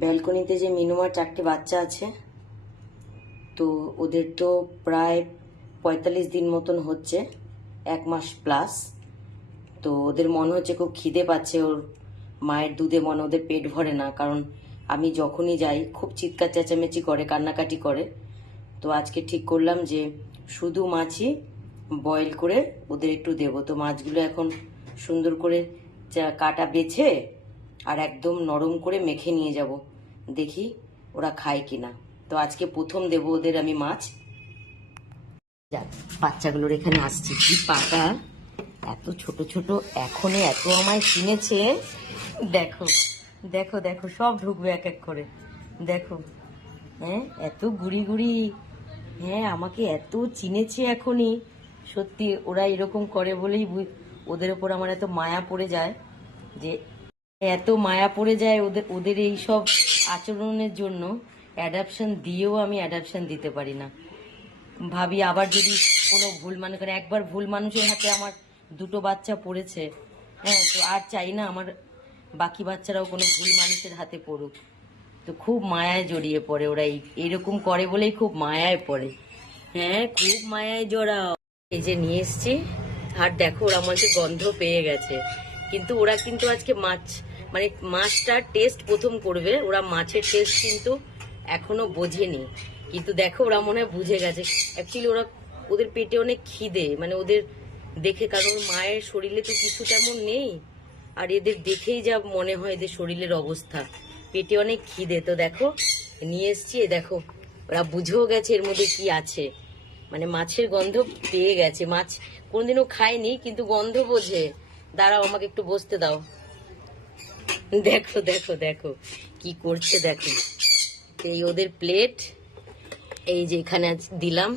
ব্যালকনিতে যে মিনুমার 4টে বাচ্চা আছে, তো ওদের তো প্রায় 45 দিন মতন হচ্ছে, 1 মাস প্লাস। তো ওদের মনে হচ্ছে খুব খিদে পাচ্ছে। ওর মায়ের দুধে মনে ওদের পেট ভরে না, কারণ আমি যখনই যাই খুব চিৎকার চেঁচামেচি করে, কান্নাকাটি করে। তো আজকে ঠিক করলাম যে শুধু মাছই বয়েল করে ওদের একটু দেবো। তো মাছগুলো এখন সুন্দর করে কাটা বেছে আর একদম নরম করে মেখে নিয়ে যাব, দেখি ওরা খায় কিনা। তো আজকে প্রথম দেবো ওদের আমি মাছ। যাক, বাচ্চাগুলোর এখানে আসছি, কি পাকা, এত ছোট ছোট, এখনই এত আমায় চিনেছে। দেখো দেখো দেখো, সব ঢুকবে এক এক করে, দেখো। হ্যাঁ, এত গুড়ি গুড়ি, হ্যাঁ আমাকে এত চিনেছে এখনই। সত্যি ওরা এরকম করে বলেই ওদের ওপর আমার এত মায়া পড়ে যায়, যে এত মায়া পড়ে যায় ওদের ওদের এই সব আচরণের জন্য। অ্যাডাপশন দিয়েও আমি অ্যাডাপশন দিতে পারি না। ভাবি আবার যদি কোনো ভুল মানুষ, কারণ একবার ভুল মানুষের হাতে আমার 2টো বাচ্চা পড়েছে, হ্যাঁ, তো আর চাই না আমার বাকি বাচ্চারাও কোনো ভুল মানুষের হাতে পড়ুক। তো খুব মায়ায় জড়িয়ে পড়ে ওরা, এইরকম করে বলেই খুব মায়ায় পড়ে। হ্যাঁ, খুব মায়ায় জড়াও। এই যে নিয়ে এসছি, আর দেখো ওরা আমাকে গন্ধ পেয়ে গেছে। কিন্তু ওরা কিন্তু আজকে মাছ, মানে মাছটার টেস্ট প্রথম করবে। ওরা মাছের টেস্ট কিন্তু এখনো বোঝেনি, কিন্তু দেখো ওরা মনে হয় বুঝে গেছে। অ্যাকচুয়ালি ওদের পেটে অনেক খিদে, মানে ওদের দেখে, কারণ মায়ের শরীরে তো কিছু তেমন নেই, আর এদের দেখেই যা মনে হয় এদের শরীরের অবস্থা, পেটে অনেক খিদে। তো দেখো নিয়ে এসছি, দেখো ওরা বুঝেও গেছে এর মধ্যে কি আছে, মানে মাছের গন্ধ পেয়ে গেছে। মাছ কোনদিনও খায়নি, কিন্তু গন্ধ বোঝে। দাঁড়াও, আমাকে একটু বসতে দাও। দেখো দেখো দেখো কি করছে, দেখো। এই ওদের প্লেট, এই যে এখানে দিলাম।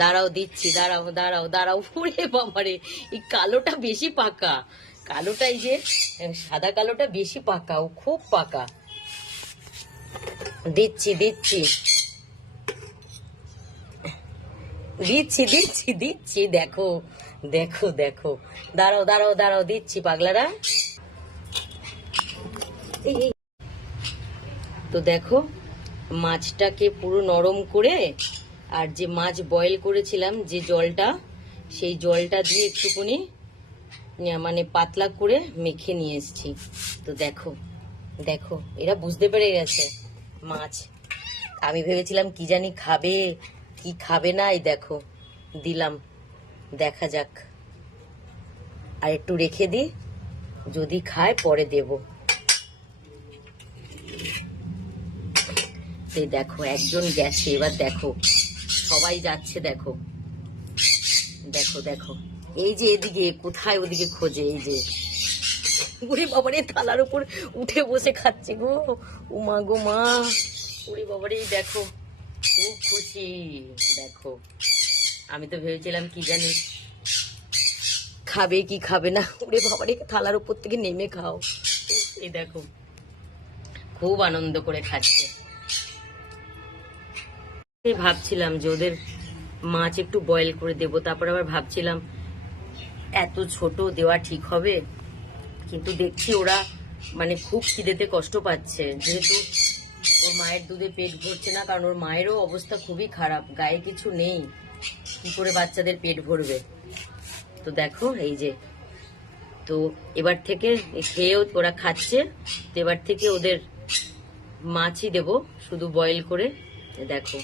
দাঁড়াও দিচ্ছি, দাঁড়াও দাঁড়াও দাঁড়াও। ওরে বাবারে, এই কালোটা বেশি পাকা, কালোটা, এই যে সাদা কালোটা বেশি পাকা, ও খুব পাকা। দিচ্ছি দিচ্ছি দিচ্ছি দিচ্ছি দিচ্ছি, দেখো দেখো দেখো। দাঁড়াও দাঁড়াও দাঁড়াও, দিচ্ছি পাগলারা। তো দেখো মাছটাকে পুরো নরম করে, আর যে মাছ বয়েল করেছিলাম যে জলটা, সেই জলটা দিয়ে একটুখানি মানে পাতলা করে মেখে নিয়ে এসেছি। তো দেখো দেখো, এরা বুঝতে পেরে গেছে মাছ। আমি ভেবেছিলাম কি জানি খাবে কি খাবে না, এই দেখো দিলাম, দেখা যাক। আর একটু রেখে দিই, যদি খায় পরে দেব। এই দেখো একজন গেছে, এবার দেখো সবাই যাচ্ছে, দেখো দেখো দেখো। এই যে এদিকে কোথায়, ওদিকে খোঁজে, এই যে ওরে বাবারে থালার উপর উঠে বসে খাচ্ছে গো, উমা গো মা, ওরে বাবারে দেখো, খুব খুশি। দেখো আমি তো ভেবেছিলাম কি জানি খাবে কি খাবে না, ওরে বাবারে থালার উপর থেকে নেমে খাও। এই দেখো খুব আনন্দ করে খাচ্ছে। ভাবছিলাম যে ওদের মাছ একটু বয়েল করে দেবো, তারপর আবার ভাবছিলাম এত ছোট দেওয়া ঠিক হবে, কিন্তু দেখছি ওরা মানে খুব খিদেতে কষ্ট পাচ্ছে, যেহেতু ওর মায়ের দুধে পেট ভরছে না, কারণ ওর মায়েরও অবস্থা খুবই খারাপ, গায়ে কিছু নেই, কি করে বাচ্চাদের পেট ভরবে। তো দেখো এই যে, তো এবার থেকে খেয়েও ওরা খাচ্ছে, তো এবার থেকে ওদের মাছই দেবো শুধু বয়েল করে। দেখো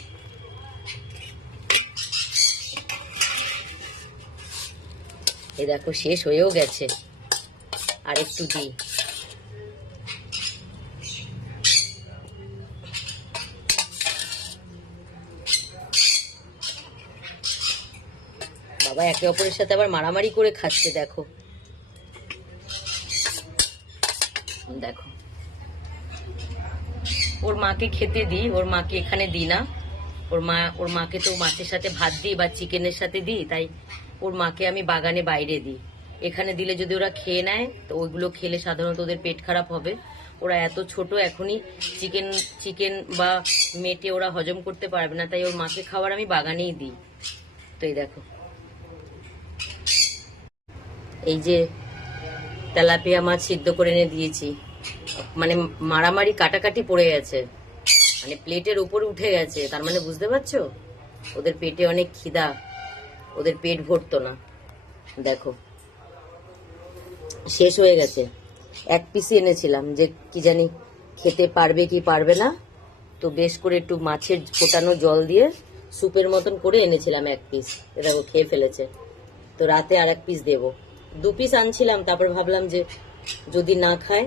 এই দেখো শেষ হয়েও গেছে, আর একটু দিই। বাবা একে অপরের সাথে আবার মারামারি করে খাচ্ছে, দেখো দেখো। ওর মাকে খেতে দিই, ওর মাকে এখানে দিই না। ওর মাকে তো মাছের সাথে ভাত দিই বা চিকেনের সাথে দিই, তাই ওর মাকে আমি বাগানে বাইরে দিই। এখানে দিলে যদি ওরা খেয়ে নেয়, তো ওইগুলো খেলে সাধারণত ওদের পেট খারাপ হবে। ওরা এত ছোট, এখনই চিকেন বা মেটে ওরা হজম করতে পারবে না, তাই ওর মাকে খাবার আমি বাগানেই দিই। তো এই দেখো, এই যে তেলাপিয়া মাছ সিদ্ধ করে এনে দিয়েছি, মানে মারামারি কাটাকাটি পড়ে গেছে, মানে প্লেটের উপরে উঠে গেছে। তার মানে বুঝতে পারছো ওদের পেটে অনেক খিদা, ওদের পেট ভরতো না। দেখো শেষ হয়ে গেছে। এক পিসই এনেছিলাম, যে কি জানি খেতে পারবে কি পারবে না, তো বেশ করে একটু মাছের ফোটানো জল দিয়ে স্যুপের মতন করে এনেছিলাম এক পিস। দেখো খেয়ে ফেলেছে। তো রাতে আর এক পিস দেবো। 2 পিস আনছিলাম, তারপর ভাবলাম যে যদি না খায়,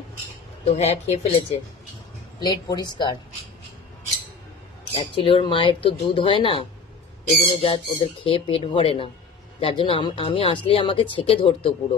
তো হ্যাঁ খেয়ে ফেলেছে। প্লেট পরিষ্কার। অ্যাকচুয়ালি ওর মায়ের তো দুধ হয় না, এই জন্য যা ওদের খেয়ে পেট ভরে না, যার জন্য আমি আসলেই আমাকে ছেঁকে ধরতো পুরো।